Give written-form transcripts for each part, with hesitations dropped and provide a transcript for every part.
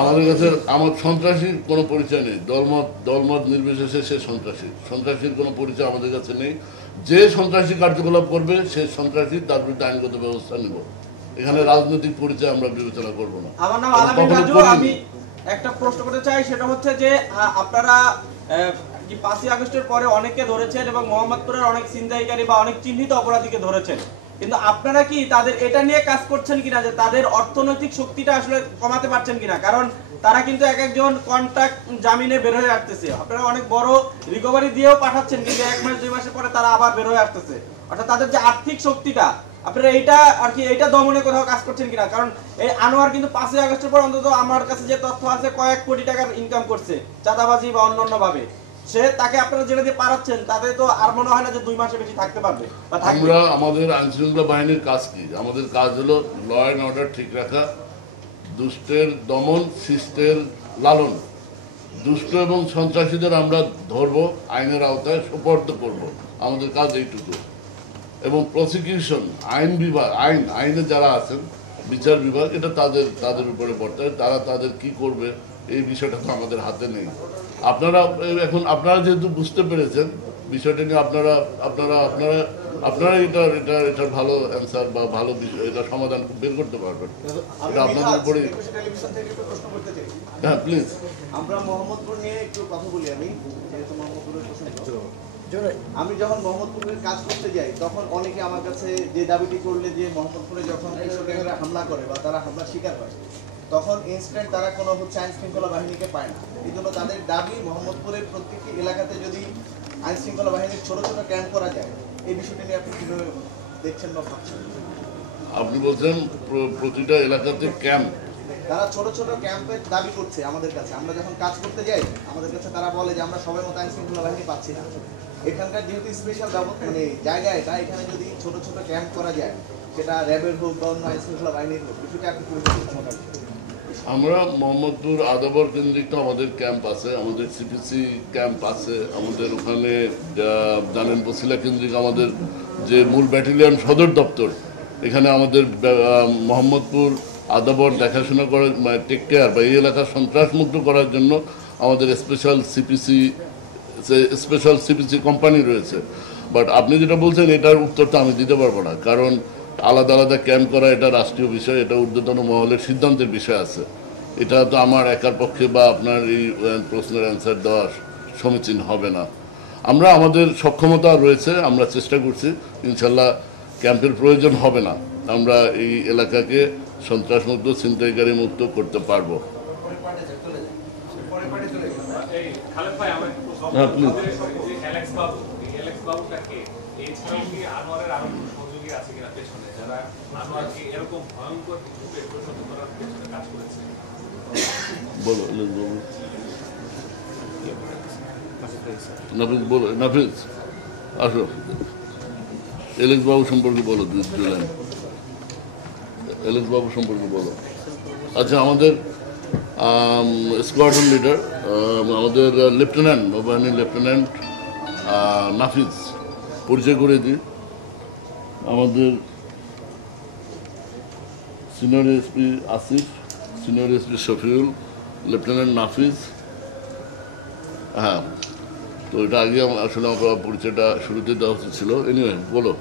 আমাদের কাছে আমার সন্ত্রাসীর কোনো পরিচয় নেই। দলমত নির্বিশেষে সে সন্ত্রাসীর কোনো পরিচয় আমাদের কাছে নেই। যে সন্ত্রাসী কার্যকলাপ করবে সে সন্ত্রাসী, তার বিরুদ্ধে আইনগত ব্যবস্থা নেব। এখানে রাজনৈতিক পরিচয় আমরা বিবেচনা করব না। আমার নাম আলামিন রাজু। আমি একটা প্রশ্ন করতে চাই, সেটা হচ্ছে যে আপনারা 5ই আগস্টের পরে অনেকে ধরেছেন এবং মোহাম্মদপুরের অনেক ছিনতাইকারী বা অনেক চিহ্নিত অপরাধীকে ধরেছেন, কিন্তু আপনারা কি তাদের এটা নিয়ে কাজ করছেন কিনা যে তাদের অর্থনৈতিক শক্তিটা আসলে কমাতে পারছেন কিনা? কারণ তারা কিন্তু এক একজন কন্ট্রাক্ট জামিনে বের হয়ে আসতেছে, আপনারা অনেক বড় রিকভারি দিয়েও পাঠাচ্ছেন, কিন্তু 1 মাস 2 মাসের পরে তারা আবার বের হয়ে আসতেছে। অর্থাৎ তাদের যে আর্থিক শক্তিটা, আপনারা এইটা আর কি এইটা দমনে কোথাও কাজ করছেন কিনা? কারণ এই আনোয়ার কিন্তু 5ই আগস্টের পর অন্তত আমার কাছে যে তথ্য আছে কয়েক কোটি টাকার ইনকাম করছে চাঁদাবাজি বা অন্যান্য ভাবে। সে তাকে আপনারা যেটা দিয়ে পারাচ্ছেন তাতে তো আর মনে হয় না যে 2 মাসের বেশি থাকতে পারবে বা থাকবে। আমরা আমাদের আইনশৃঙ্খলা বাহিনীর কাজ কি? আমাদের কাজ হলো ল অ্যান্ড অর্ডার ঠিক রাখা, দুষ্টের দমন, শিষ্টের লালন। দুষ্ট এবং সন্ত্রাসীদের আমরা ধরবো, আইনের আওতায় সোপর্দ করব, আমাদের কাজ এইটুকু। এবং প্রসিকিউশন, আইন বিভাগ, আইনে যারা আছেন, বিচার বিভাগ, এটা তাদের উপরে বর্তায়। তারা তাদের কি করবে এই বিষয়টা তো আমাদের হাতে নেই। আপনারা যেহেতু বুঝতে পেরেছেন বিষয়টা নিয়ে, আপনারা এটার ভালো অ্যান্সার বা ভালো বিষয়, এটা সমাধান বের করতে পারবেন। এটা আপনাদের উপরে। হ্যাঁ, প্লিজ। আমরা মোহাম্মদপুর নিয়ে একটু কথা বলি। আমি যেহেতু মোহাম্মদপুরের আমি যখন মোহাম্মদপুরের কাজ করতে যাই তখন অনেকে আমার কাছে যে দাবিটি করলে যে মোহাম্মদপুরে যখন কৃষকেরা হামলা করে বা তারা হামলার শিকার হয় তখন ইনস্ট্যান্ট তারা কোনো আইন শৃঙ্খলা বাহিনীকে পায় না। এই জন্য তাদের দাবি মোহাম্মদপুরের প্রত্যেকটি এলাকাতে যদি আইন শৃঙ্খলা বাহিনীর ছোট ছোট ক্যাম্প করা যায়। এই বিষয়টি নিয়ে আপনি কিভাবে দেখছেন বা ভাবছেন? আপনি বলছেন প্রতিটা এলাকাতে ক্যাম্প, তারা ছোট ছোট ক্যাম্পের দাবি করছে আমাদের কাছে। আমরা যখন কাজ করতে যাই আমাদের কাছে তারা বলে যে আমরা সবাই মতো আইন শৃঙ্খলা বাহিনী পাচ্ছি না। এখানকার যেহেতু স্পেশাল মানে জায়গা এটা, এখানে যদি ছোট ছোট ক্যাম্প করা যায়, সেটা র্যাবের হোক বা অন্য আইন শৃঙ্খলা বাহিনীর হোক, বিষয়টা আপনি আমরা মোহাম্মদপুর আদাবর কেন্দ্রিক তো আমাদের ক্যাম্প আছে, আমাদের সিপিসি ক্যাম্প আছে, আমাদের ওখানে জানেন বসিলা কেন্দ্রিক আমাদের যে মূল ব্যাটালিয়ন সদর দপ্তর, এখানে আমাদের মোহাম্মদপুর আদাবর দেখাশোনা করার, মানে টেক কেয়ার বা এই এলাকার সন্ত্রাসমুক্ত করার জন্য আমাদের স্পেশাল সিপিসি কোম্পানি রয়েছে। বাট আপনি যেটা বলছেন এটার উত্তরটা আমি দিতে পারবো না, কারণ আলাদা আলাদা ক্যাম্প করা এটা রাষ্ট্রীয় বিষয়, এটা ঊর্ধ্বতন মহলের সিদ্ধান্তের বিষয় আছে। এটা তো আমার একার পক্ষে বা আপনার এই প্রশ্নের অ্যান্সার দেওয়া সমীচীন হবে না। আমরা আমাদের সক্ষমতা রয়েছে, আমরা চেষ্টা করছি, ইনশাল্লাহ ক্যাম্পের প্রয়োজন হবে না, আমরা এই এলাকাকে সন্ত্রাসমুক্ত, ছিনতাইকারী মুক্ত করতে পারবো। হ্যাঁ, প্লিজ। নাফিজ আসো, এলেক্স বাবু সম্পর্কে বলো, এলেক্স বাবু সম্পর্কে বলো। আচ্ছা, আমাদের স্কোয়াড্রন লিডার আমাদের লেফটেন্যান্ট, নৌবাহিনীর লেফটেন্যান্ট নাফিজ, পরিচয় করে দিই। আমাদের senior SP Asif, senior SP Shafiul, lieutenant Nafiz. হ্যাঁ, তো এটা আগে আসলে আমার পরিচয়টা শুরুতে দেওয়া উচিত ছিল। এনিওয়ে, বলো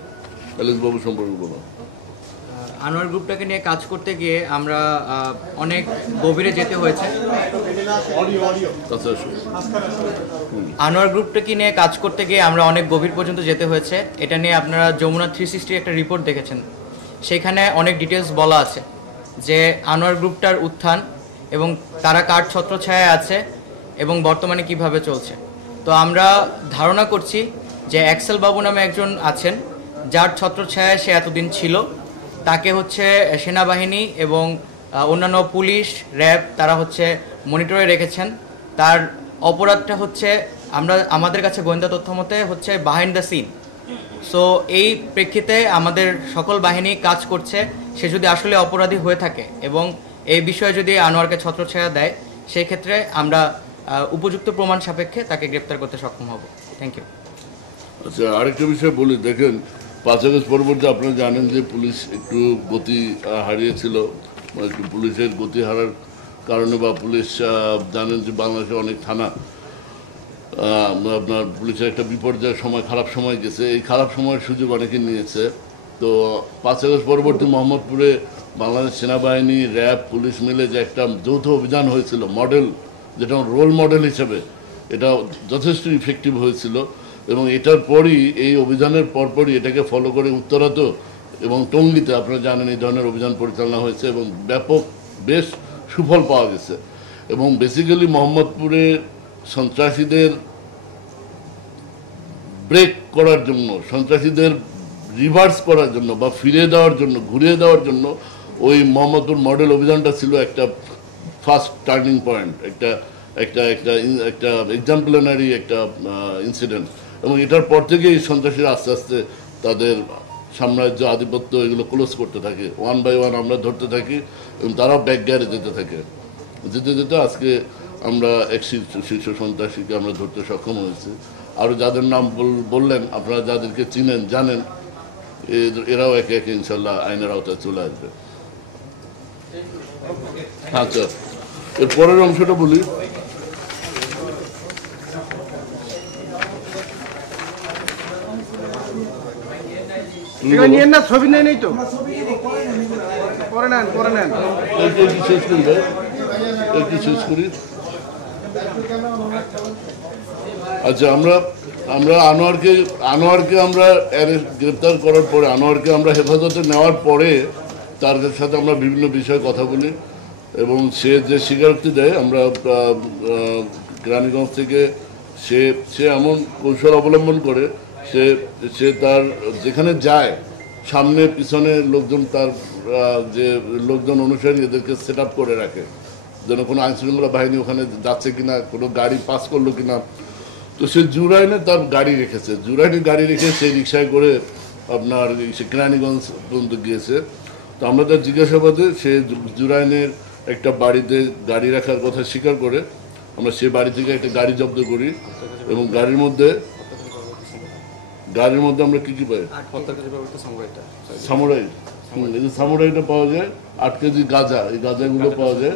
এলেক্স বাবু সম্পর্কে বলো। আনোয়ার গ্রুপটাকে নিয়ে কাজ করতে গিয়ে আমরা অনেক গভীরে যেতে হয়েছে। আনোয়ার গ্রুপটাকে নিয়ে কাজ করতে গিয়ে আমরা অনেক গভীর পর্যন্ত যেতে হয়েছে। এটা নিয়ে আপনারা যমুনা 360 একটা রিপোর্ট দেখেছেন, সেখানে অনেক ডিটেলস বলা আছে যে আনোয়ার গ্রুপটার উত্থান এবং তারা কার ছত্রছায়ায় আছে এবং বর্তমানে কিভাবে চলছে। তো আমরা ধারণা করছি যে অ্যাক্সেল বাবু নামে একজন আছেন যার ছত্রছায়ায় সে এতদিন ছিল। তাকে হচ্ছে সেনাবাহিনী এবং অন্যান্য পুলিশ, র্যাব তারা হচ্ছে মনিটরে রেখেছেন। তার অপরাধটা হচ্ছে আমাদের কাছে গোয়েন্দা তথ্য মতে হচ্ছে বিহাইন্ড দ্য সিন। সো এই প্রেক্ষিতে আমাদের সকল বাহিনী কাজ করছে। সে যদি আসলে অপরাধী হয়ে থাকে এবং এই বিষয়ে যদি আনোয়ারকে ছত্রছায়া দেয়, সেই ক্ষেত্রে আমরা উপযুক্ত প্রমাণ সাপেক্ষে তাকে গ্রেপ্তার করতে সক্ষম হব। Thank you. আচ্ছা, আরেকটা বিষয় বলি, দেখেন 5 আগস্ট পরবর্তী আপনারা জানেন যে পুলিশ একটু গতি হারিয়েছিল, একটু পুলিশের গতি হারার কারণে বা পুলিশ জানেন যে বাংলাদেশে অনেক থানা আপনার পুলিশের একটা বিপর্যয়ের সময় খারাপ সময় গেছে, এই খারাপ সময়ের সুযোগ অনেকে নিয়েছে। তো 5 আগস্ট পরবর্তী মোহাম্মদপুরে বাংলাদেশ সেনাবাহিনী, র্যাব, পুলিশ মিলে যে একটা যৌথ অভিযান হয়েছিল, মডেল, যেটা রোল মডেল হিসেবে এটা যথেষ্ট ইফেক্টিভ হয়েছিল। এবং এটার পরই, এই অভিযানের পরপরই এটাকে ফলো করে উত্তরাত এবং টঙ্গীতে আপনারা জানেন এই ধরনের অভিযান পরিচালনা হয়েছে এবং ব্যাপক বেশ সুফল পাওয়া গেছে। এবং বেসিক্যালি মোহাম্মদপুরে সন্ত্রাসীদের ব্রেক করার জন্য, সন্ত্রাসীদের রিভার্স করার জন্য বা ফিরিয়ে দেওয়ার জন্য, ঘুরিয়ে দেওয়ার জন্য ওই মোহাম্মদপুর মডেল অভিযানটা ছিল একটা ফার্স্ট টার্নিং পয়েন্ট, একটা একটা একটা একটা এক্সাম্পলারি একটা ইনসিডেন্ট। এবং এটার পর থেকেই সন্ত্রাসীরা আস্তে আস্তে তাদের সাম্রাজ্য, আধিপত্য এগুলো ক্লোজ করতে থাকে, ওয়ান বাই ওয়ান আমরা ধরতে থাকি এবং তারাও ব্যাক গ্যারে যেতে থাকে। যেতে যেতে আজকে আমরা এক শীর্ষ সন্ত্রাসীকে আমরা ধরতে সক্ষম হয়েছি। আরও যাদের নাম বললেন, আপনারা যাদেরকে চিনেন, জানেন, এরাও একে একে ইনশাল্লাহ আইনের আওতায় চলে আসবে। আচ্ছা, এর পরের অংশটা বলি। নিয়েন না, ছবি নেই নেই তো, পরে নেন পরে নেন। একটু শেষ করি ভাই, একটু শেষ করি। আচ্ছা, আমরা আনোয়ারকে আমরা গ্রেপ্তার করার পরে, আনোয়ারকে আমরা হেফাজতে নেওয়ার পরে তার সাথে আমরা বিভিন্ন বিষয়ে কথা বলি এবং সে যে স্বীকারোক্তি দেয়, আমরা কেরানীগঞ্জ থেকে সে এমন কৌশল অবলম্বন করে, সে তার যেখানে যায় সামনে পিছনে লোকজন, তার যে লোকজন অনুসারী এদেরকে সেট আপ করে রাখে যেন কোনো আইনশৃঙ্খলা বাহিনী ওখানে যাচ্ছে কিনা, কোনো গাড়ি পাস করলো কিনা। তো সে জুরাইনে তার গাড়ি রেখেছে, জুরাইনে গাড়ি রেখে সেই রিক্সায় করে আপনার সে কেরানীগঞ্জ পর্যন্ত গিয়েছে। তো আমরা তার জিজ্ঞাসাবাদে সে জুরাইনের একটা বাড়িতে গাড়ি রাখার কথা স্বীকার করে আমরা সে বাড়ি থেকে একটা গাড়ি জব্দ করি এবং গাড়ির মধ্যে আমরা কি কি পাই, সামুরাই, এই যে সামুরাইটা পাওয়া যায়, 8 কেজি গাঁজা, এই গাঁজাগুলো পাওয়া যায়।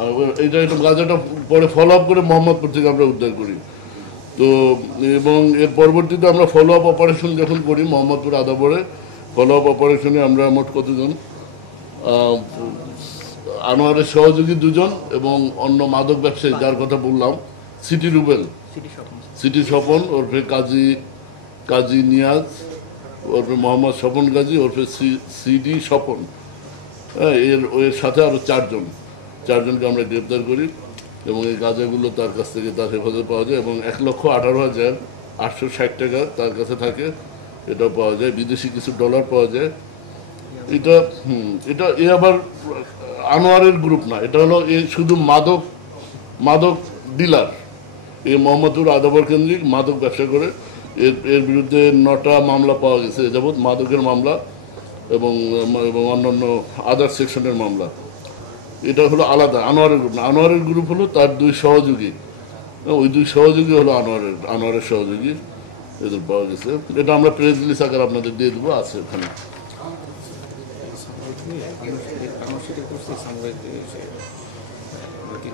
আর এটা গাঁজাটা পরে ফলো আপ করে মোহাম্মদপুর থেকে আমরা উদ্ধার করি। তো এবং এর পরবর্তীতে আমরা ফলো আপ অপারেশন যখন করি মোহাম্মদপুর আদাবরে, ফলো আপ অপারেশনে আমরা মোট কতজন, আনোয়ারের সহযোগী 2 জন এবং অন্য মাদক ব্যবসায়ী যার কথা বললাম, সিটি রুবেল, সিটি স্বপন ওরফে কাজী নিয়াজ ওরফে মোহাম্মদ স্বপন গাজী ওরফে সিডি স্বপন, হ্যাঁ, এর সাথে আরও 4 জনকে আমরা গ্রেপ্তার করি এবং এই গাঁজাগুলো তার কাছ থেকে তার হেফাজতে পাওয়া যায় এবং 1,18,860 টাকা তার কাছে থাকে, এটাও পাওয়া যায়। বিদেশি কিছু ডলার পাওয়া যায়। এটা আবার আনোয়ারের গ্রুপ না, এটা হলো শুধু মাদক ডিলার, এই মোহাম্মদপুর আদাবর কেন্দ্রিক মাদক ব্যবসা করে। এর বিরুদ্ধে 9টা মামলা পাওয়া গেছে এ যাবৎ, মাদকের মামলা এবং অন্যান্য আদার সেকশনের মামলা। এটা হলো আলাদা, আনোয়ারের গ্রুপ না। আনোয়ারের গ্রুপ হলো তার 2 সহযোগী, ওই 2 সহযোগী হলো আনোয়ারের সহযোগী, এদের পাওয়া গেছে। এটা আমরা প্রেস রিলিজ আকারে আপনাদের দিয়ে দেবো, আছে ওখানে।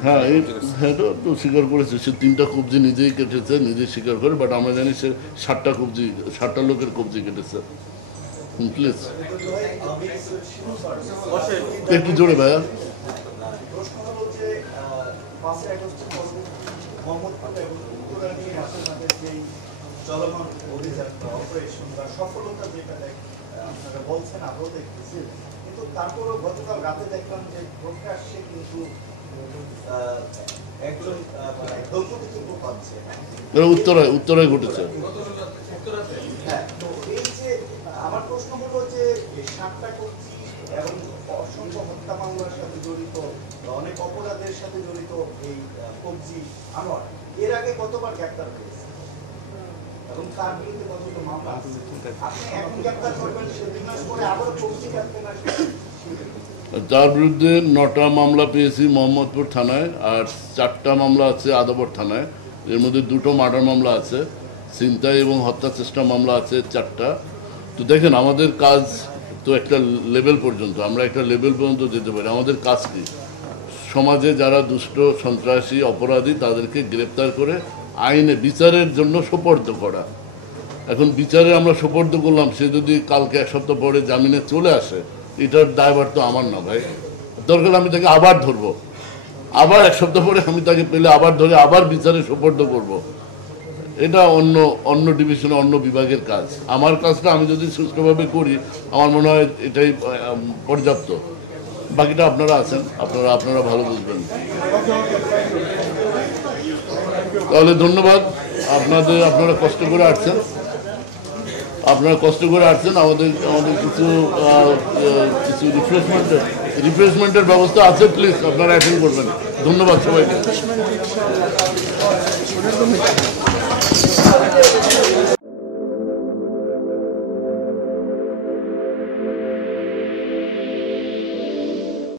হ্যাঁ, এটা তো স্বীকার করেছে, সে 3টা কবজি নিজেই কেটেছে, নিজেই স্বীকার করে। বাট আমরা জানি সে 60টা লোকের কবজি কেটেছে। প্লিজ একটু জোরে ভাইয়া। প্রশ্ন হলো যে 5 আগস্টের পর মোহাম্মদপুর এবং উত্তরা নিয়ে আপনাদের যেই চলমান অভিযান বা অপারেশন বা সফলতা যেটা আপনারা বলছেন, আরও দেখতেছি, কিন্তু তারপরও গতকাল রাতে দেখলাম যে প্রকাশ্যে কিন্তু একজন দম্পতি কিন্তু পাচ্ছে, উত্তরায় ঘটেছে। হ্যাঁ, তো এই যে আমার প্রশ্ন হলো যে 7টা কবজি এবং অসংখ্য হত্যা মামলার সাথে জড়িত, অনেক অপরাধের সাথে জড়িত এই কবজি আনোয়ার এর আগে কতবার গ্রেপ্তার হয়েছে এবং তার বিরুদ্ধে কতগুলো মামলা আছে? আপনি এখন গ্রেপ্তার করবেন, 2 মাস পরে আবার কবজি গ্রেপ্তার আসবে। তার বিরুদ্ধে 9টা মামলা পেয়েছি মোহাম্মদপুর থানায়, আর 4টা মামলা আছে আদাবর থানায়। এর মধ্যে 2টো মার্ডার মামলা আছে, ছিনতাই এবং হত্যা চেষ্টা মামলা আছে 4টা। তো দেখেন, আমাদের তো একটা লেভেল পর্যন্ত, আমরা একটা লেভেল পর্যন্ত যেতে পারি। আমাদের কাজ কি? সমাজে যারা দুষ্ট, সন্ত্রাসী, অপরাধী তাদেরকে গ্রেপ্তার করে আইনে বিচারের জন্য সোপর্দ করা। এখন বিচারে আমরা সোপর্দ করলাম, সে যদি কালকে 1 সপ্তাহ পরে জামিনে চলে আসে, এটার দায়ভার তো আমার না ভাই। দরকার আমি তাকে আবার ধরবো, আবার 1 সপ্তাহ পরে আমি তাকে পেলে আবার ধরে আবার বিচারে সোপর্দ করব। এটা অন্য ডিভিশনে, অন্য বিভাগের কাজ। আমার কাজটা আমি যদি সুষ্ঠুভাবে করি, আমার মনে হয় এটাই পর্যাপ্ত। বাকিটা আপনারা আছেন, আপনারা ভালো বুঝবেন। তাহলে ধন্যবাদ আপনারা কষ্ট করে আসছেন, আমাদের কিছু রিফ্রেশমেন্টের ব্যবস্থা আছে, প্লিজ আপনারা অ্যাটেন্ড করবেন। ধন্যবাদ সবাইকে।